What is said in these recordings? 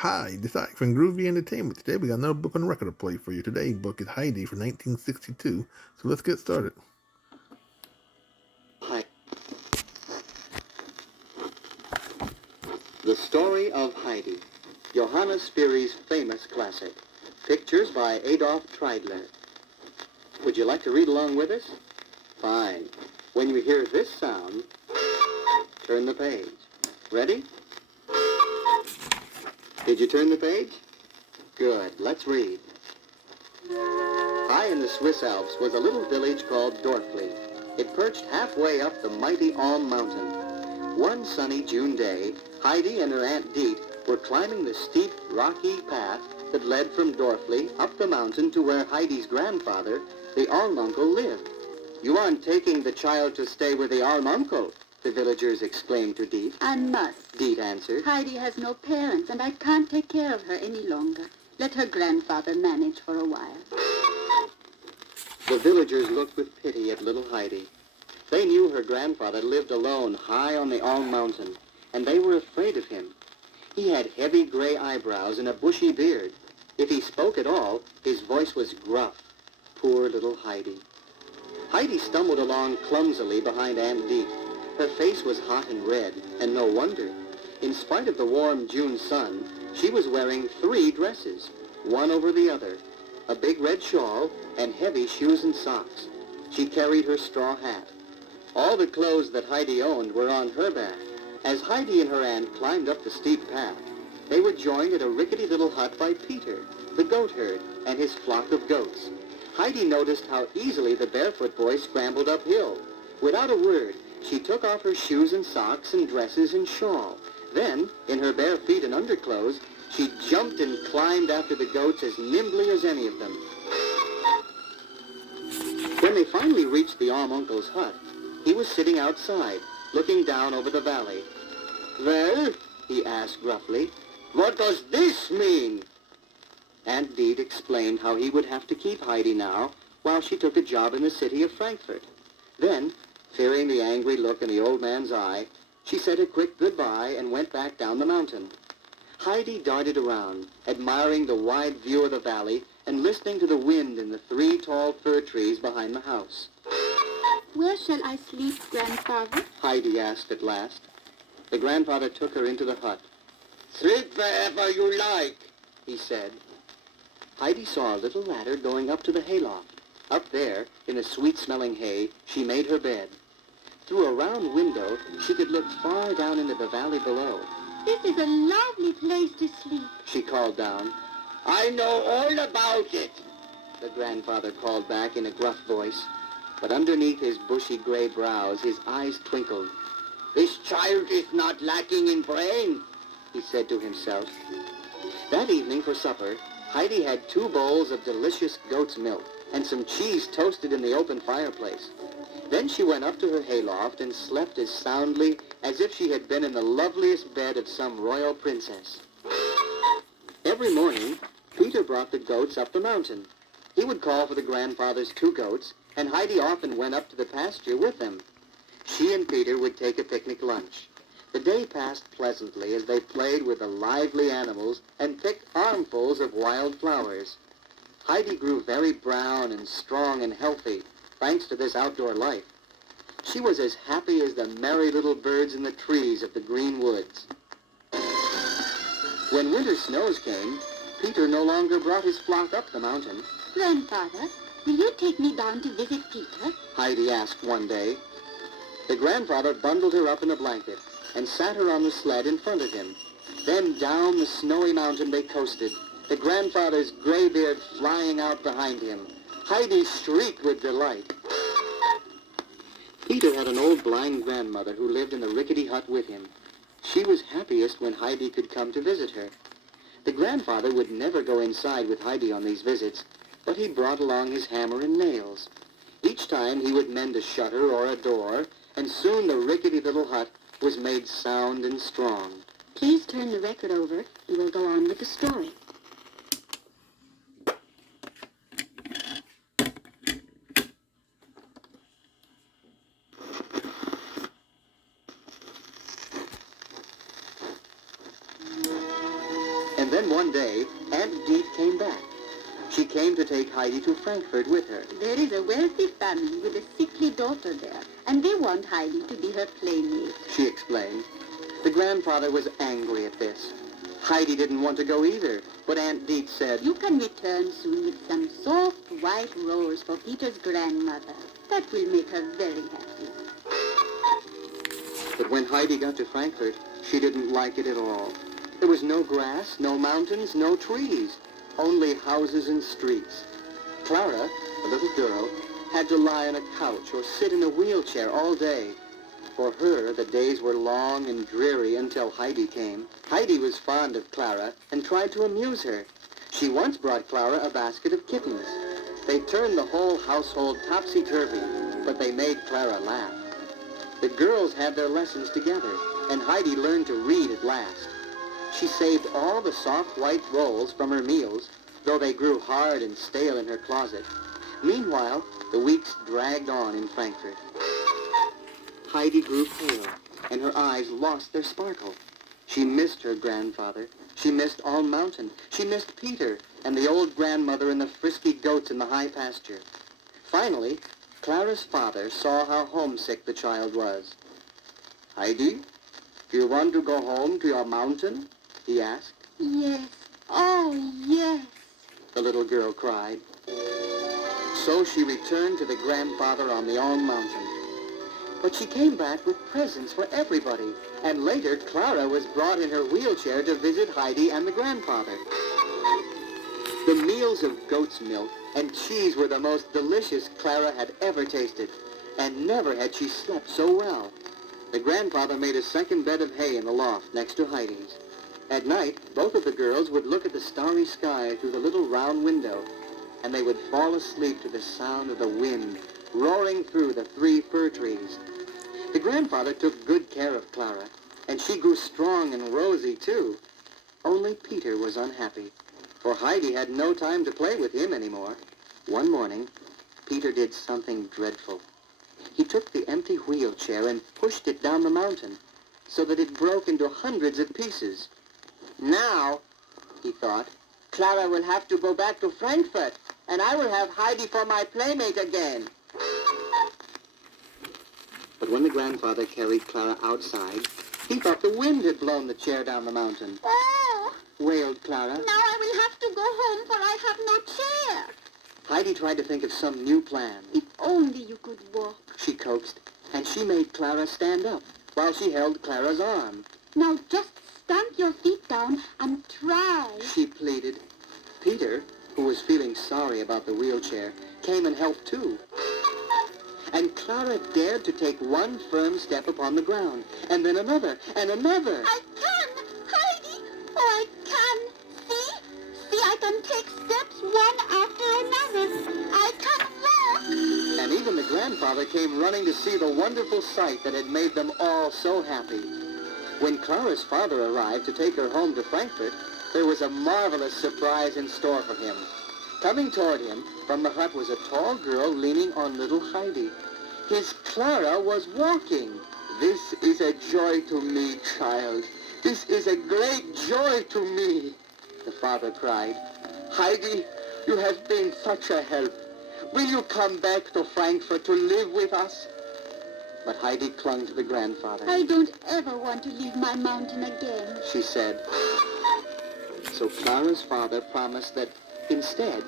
Hi, this is Ike from Groovy Entertainment. Today we got another book on record to play for you. Today's book is Heidi from 1962. So let's get started. Hi. The Story of Heidi, Johannes Spyri's famous classic. Pictures by Adolf Treidler. Would you like to read along with us? Fine. When you hear this sound, turn the page. Ready? Did you turn the page? Good. Let's read. High in the Swiss Alps was a little village called Dorfli. It perched halfway up the mighty Alm Mountain. One sunny June day, Heidi and her Aunt Diet were climbing the steep, rocky path that led from Dorfli up the mountain to where Heidi's grandfather, the Alm Uncle, lived. "You aren't taking the child to stay with the Alm Uncle," the villagers exclaimed to Diet. "I must. Diet answered. Heidi has no parents, and I can't take care of her any longer. Let her grandfather manage for a while." The villagers looked with pity at little Heidi. They knew her grandfather lived alone high on the Alm Mountain, and they were afraid of him. He had heavy gray eyebrows and a bushy beard. If he spoke at all, his voice was gruff. Poor little Heidi. Heidi stumbled along clumsily behind Aunt Diet. Her face was hot and red, and no wonder. In spite of the warm June sun, she was wearing 3 dresses, one over the other, a big red shawl, and heavy shoes and socks. She carried her straw hat. All the clothes that Heidi owned were on her back. As Heidi and her aunt climbed up the steep path, they were joined at a rickety little hut by Peter, the goat herd, and his flock of goats. Heidi noticed how easily the barefoot boy scrambled uphill. Without a word, she took off her shoes and socks and dresses and shawl. Then, in her bare feet and underclothes, she jumped and climbed after the goats as nimbly as any of them. When they finally reached the Alm Uncle's hut, he was sitting outside, looking down over the valley. "Well," he asked gruffly, "what does this mean?" Aunt Diet explained how he would have to keep Heidi now while she took a job in the city of Frankfurt. Then, fearing the angry look in the old man's eye, she said a quick goodbye and went back down the mountain. Heidi darted around, admiring the wide view of the valley and listening to the wind in the 3 tall fir trees behind the house. "Where shall I sleep, grandfather?" Heidi asked at last. The grandfather took her into the hut. "Sleep wherever you like," he said. Heidi saw a little ladder going up to the hayloft. Up there, in the sweet-smelling hay, she made her bed. Through a round window, she could look far down into the valley below. "This is a lovely place to sleep." She called down. "I know all about it," the grandfather called back in a gruff voice. But underneath his bushy gray brows, his eyes twinkled. "This child is not lacking in brain," he said to himself. That evening for supper, Heidi had 2 bowls of delicious goat's milk and some cheese toasted in the open fireplace. Then she went up to her hayloft and slept as soundly as if she had been in the loveliest bed of some royal princess. Every morning, Peter brought the goats up the mountain. He would call for the grandfather's 2 goats, and Heidi often went up to the pasture with them. She and Peter would take a picnic lunch. The day passed pleasantly as they played with the lively animals and picked armfuls of wild flowers. Heidi grew very brown and strong and healthy, thanks to this outdoor life. She was as happy as the merry little birds in the trees of the green woods. When winter snows came, Peter no longer brought his flock up the mountain. "Grandfather, will you take me down to visit Peter?" Heidi asked one day. The grandfather bundled her up in a blanket and sat her on the sled in front of him. Then down the snowy mountain they coasted, the grandfather's gray beard flying out behind him. Heidi shrieked with delight. Peter had an old blind grandmother who lived in the rickety hut with him. She was happiest when Heidi could come to visit her. The grandfather would never go inside with Heidi on these visits, but he brought along his hammer and nails. Each time he would mend a shutter or a door, and soon the rickety little hut was made sound and strong. "Please turn the record over, and we'll go on with the story." And And then one day, Aunt Dete came back. She came to take Heidi to Frankfurt with her. There is a wealthy family with a sickly daughter there, and they want Heidi to be her playmate. She explained. The grandfather was angry at this. Heidi didn't want to go either, but Aunt Dete said, You can return soon with some soft white rolls for Peter's grandmother. That will make her very happy. But when Heidi got to Frankfurt, she didn't like it at all. There was no grass, no mountains, no trees, only houses and streets. Clara, the little girl, had to lie on a couch or sit in a wheelchair all day. For her, the days were long and dreary until Heidi came. Heidi was fond of Clara and tried to amuse her. She once brought Clara a basket of kittens. They turned the whole household topsy-turvy, but they made Clara laugh. The girls had their lessons together, and Heidi learned to read at last. She saved all the soft white rolls from her meals, though they grew hard and stale in her closet. Meanwhile, the weeks dragged on in Frankfurt. Heidi grew pale, and her eyes lost their sparkle. She missed her grandfather. She missed All Mountain. She missed Peter and the old grandmother and the frisky goats in the high pasture. Finally, Clara's father saw how homesick the child was. Heidi, do you want to go home to your mountain? He asked. Yes. Oh, yes. The little girl cried. So she returned to the grandfather on the All Mountain. But she came back with presents for everybody, and later Clara was brought in her wheelchair to visit Heidi and the grandfather. The meals of goat's milk and cheese were the most delicious Clara had ever tasted, and never had she slept so well. The grandfather made a second bed of hay in the loft next to Heidi's. At night, both of the girls would look at the starry sky through the little round window, and they would fall asleep to the sound of the wind roaring through the 3 fir trees. The grandfather took good care of Clara, and she grew strong and rosy, too. Only Peter was unhappy, for Heidi had no time to play with him anymore. One morning, Peter did something dreadful. He took the empty wheelchair and pushed it down the mountain, so that it broke into hundreds of pieces. Now, he thought, Clara will have to go back to Frankfurt, and I will have Heidi for my playmate again. But when the grandfather carried Clara outside, he thought the wind had blown the chair down the mountain. Oh, Wailed Clara. now I will have to go home, for I have no chair. Heidi tried to think of some new plan. If only you could walk. She coaxed, and she made Clara stand up while she held Clara's arm. Now just stamp your feet down and try. She pleaded. Peter, who was feeling sorry about the wheelchair, came and helped too. And Clara dared to take one firm step upon the ground, and then another, and another. I can, Heidi. Oh, I can. See, I can take steps one after another. I can walk. And even the grandfather came running to see the wonderful sight that had made them all so happy. When Clara's father arrived to take her home to Frankfurt, there was a marvelous surprise in store for him. Coming toward him from the hut was a tall girl leaning on little Heidi. His Clara was walking. This is a joy to me, child. This is a great joy to me, the father cried. Heidi, you have been such a help. Will you come back to Frankfurt to live with us? But Heidi clung to the grandfather. I don't ever want to leave my mountain again. She said. So Clara's father promised that instead,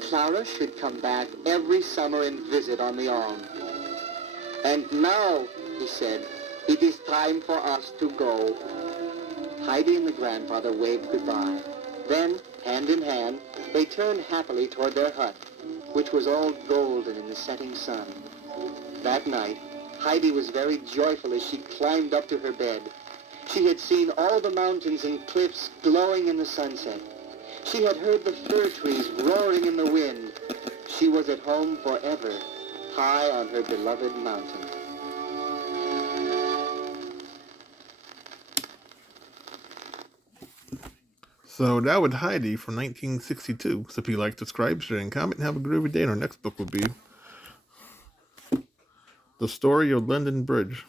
Clara should come back every summer and visit on the Alm. And now, he said, it is time for us to go. Heidi and the grandfather waved goodbye. Then, hand in hand, they turned happily toward their hut, which was all golden in the setting sun. That night, Heidi was very joyful as she climbed up to her bed. She had seen all the mountains and cliffs glowing in the sunset. She had heard the fir trees roaring in the wind. She was at home forever, high on her beloved mountain. So that was Heidi from 1962. So if you like, subscribe, share, and comment, and have a groovy day. And our next book will be The Story of London Bridge.